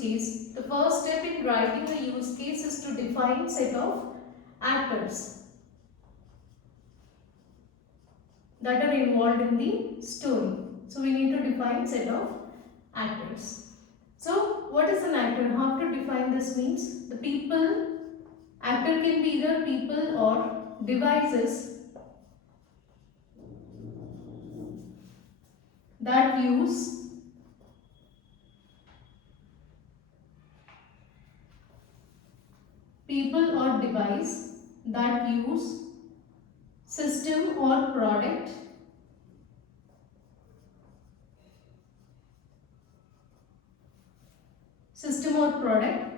case, the first step in writing a use case is to define set of actors that are involved in the story. So we need to define set of actors. So what is an actor? How to define this means the people, actor can be either people or devices that use people or device that use system or product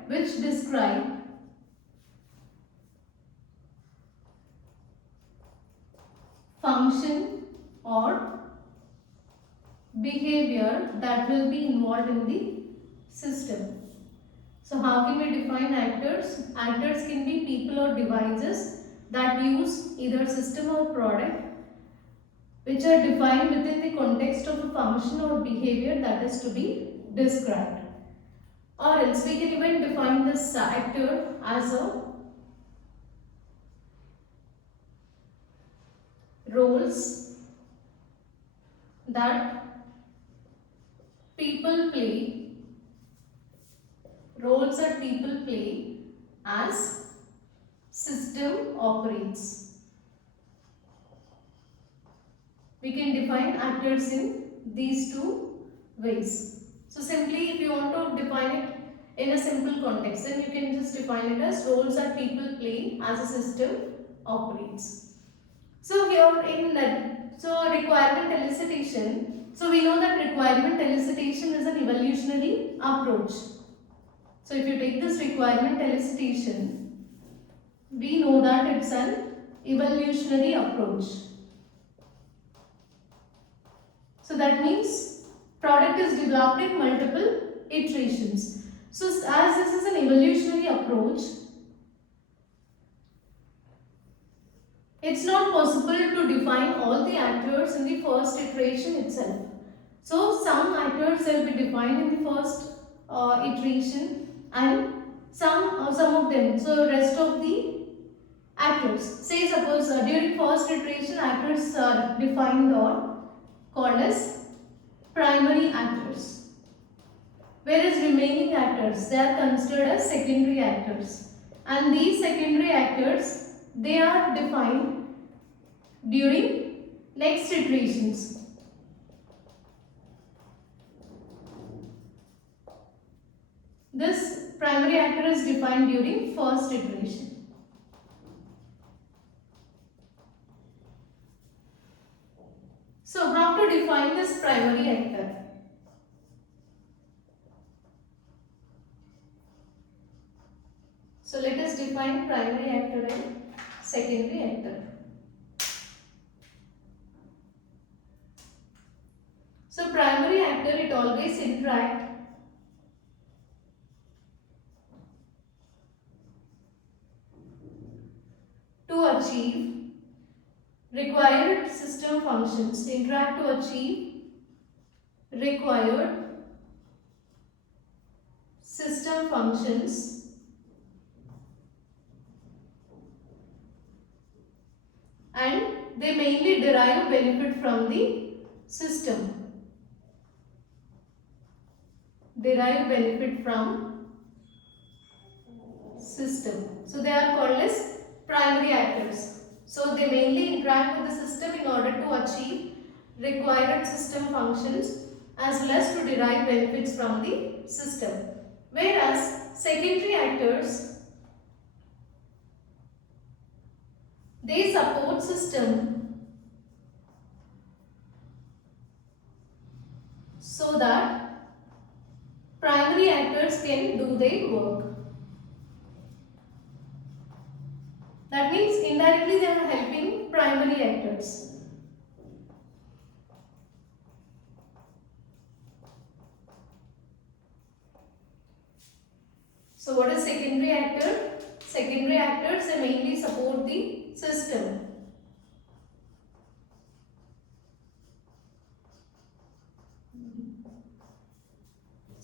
which describe function or behavior that will be involved in the system. So how can we define actors? Actors can be people or devices that use either system or product which are defined within the context of a function or behavior that is to be described. Or else we can even define this actor as a roles that people play as system operates. We can define actors in these two ways. So simply if you want to define it in a simple context, then you can just define it as roles that people play as a system operates. So here in that, so requirement elicitation, so we know that requirement elicitation is an evolutionary approach. So if you take this requirement elicitation, we know that it's an evolutionary approach. So that means product is developed in multiple iterations. So as this is an evolutionary approach, it's not possible to define all the actors in the first iteration itself. So some actors will be defined in the first iteration and some of them. So rest of the actors. Say suppose during first iteration actors are defined or called as primary actors. Whereas remaining actors, they are considered as secondary actors. And these secondary actors, they are defined during next iterations. This primary actor is defined during first iteration. So how to define this primary actor? So let us define primary actor and secondary actor. So primary actor, it always interact to achieve required system functions, interact to achieve required system functions and they mainly derive benefit from the system. Derive benefit from system. So they are called as primary actors. So they mainly interact with the system in order to achieve required system functions as well as to derive benefits from the system. Whereas secondary actors, they support system so that primary actors can do their work. That means indirectly they are helping primary actors. So what is secondary actor? Secondary actors, they mainly support the system.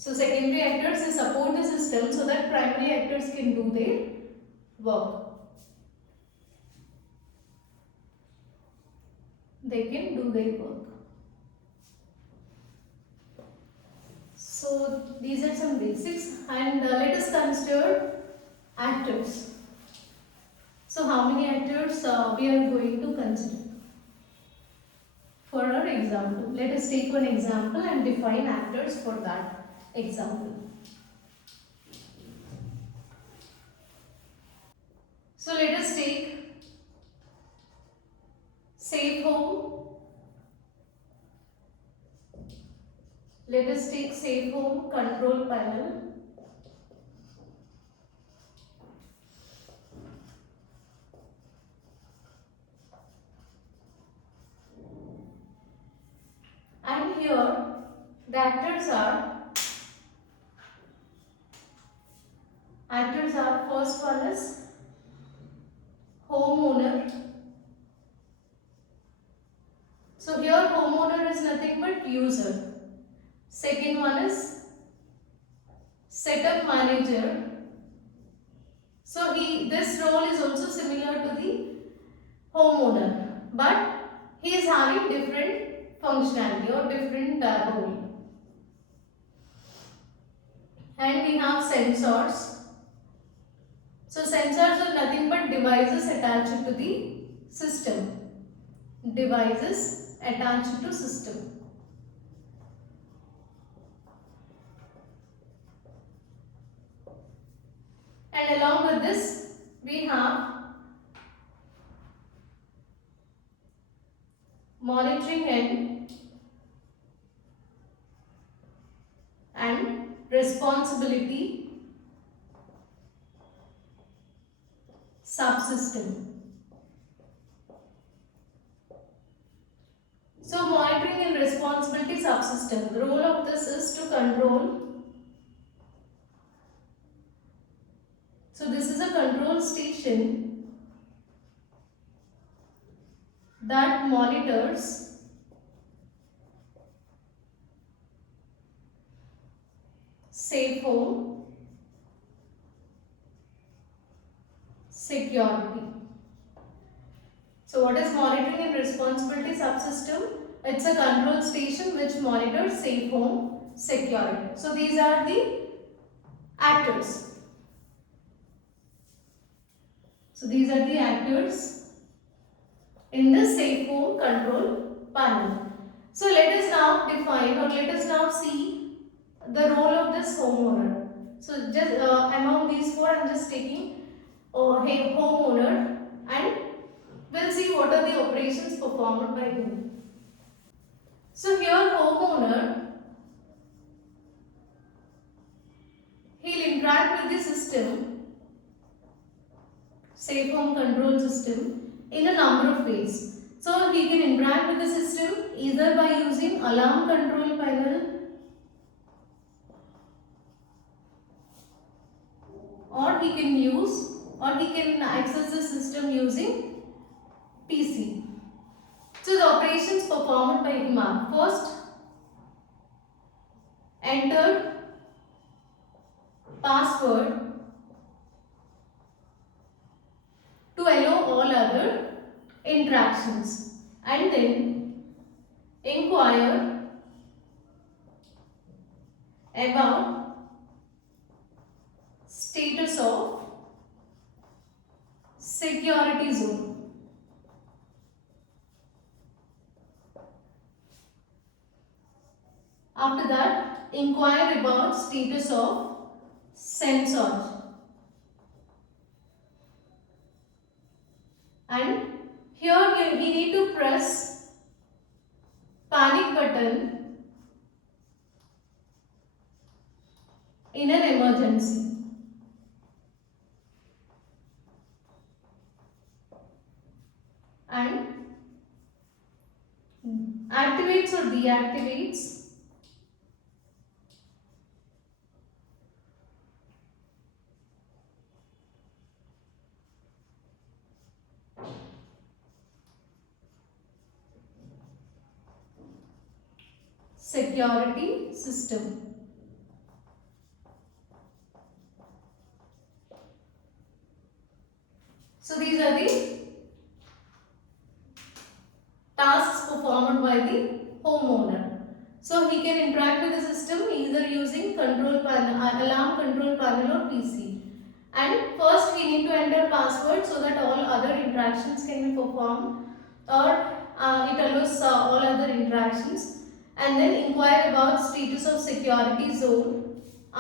So secondary actors, they support the system so that primary actors can do their work. They can do their work. So these are some basics, and let us consider actors. So how many actors we are going to consider for our example? Let us take one example and define actors for that example. So let us take safe home. Let us take safe home control panel. And here the actors are first one is homeowner. So here homeowner is nothing but user. Second one is setup manager. So this role is also similar to the homeowner, but he is having different functionality or different role. And we have sensors. So sensors are nothing but devices attached to the system. Devices attached to system. And along with this, we have monitoring and responsibility subsystem. So monitoring and responsibility subsystem, the role of this is to control. So this is a control station that monitors safe home security. So what is monitoring and responsibility subsystem? It's a control station which monitors safe home security. So these are the actors. So these are the actors in the safe home control panel. So let us now define or let us now see the role of this homeowner. So just among these four I am just taking homeowner, and we'll see what are the operations performed by him. So here homeowner, he'll interact with the system, safe home control system, in a number of ways. So he can interact with the system either by using alarm control panel, or he can access the system using PC. So the operations performed by him are: first, enter password to allow all other interactions, and then inquire about status of security zone. After that, inquire about status of sensors. And here we need to press panic button in an emergency. And activates or deactivates security system. So these are the tasks performed by the homeowner. So he can interact with the system either using control panel, alarm control panel or PC. And first we need to enter password so that all other interactions can be performed, or it allows all other interactions. And then inquire about status of security zone.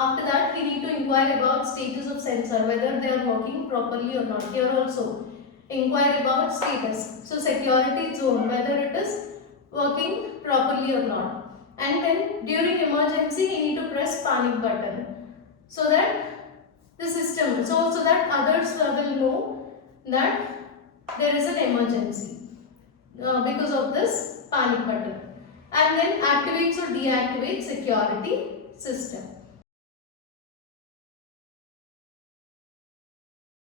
After that we need to inquire about status of sensor, whether they are working properly or not. Here also inquire about status. So security zone, whether it is working properly or not. And then during emergency you need to press panic button so that the system, so that others will know that there is an emergency because of this panic button. And then activates or deactivates security system.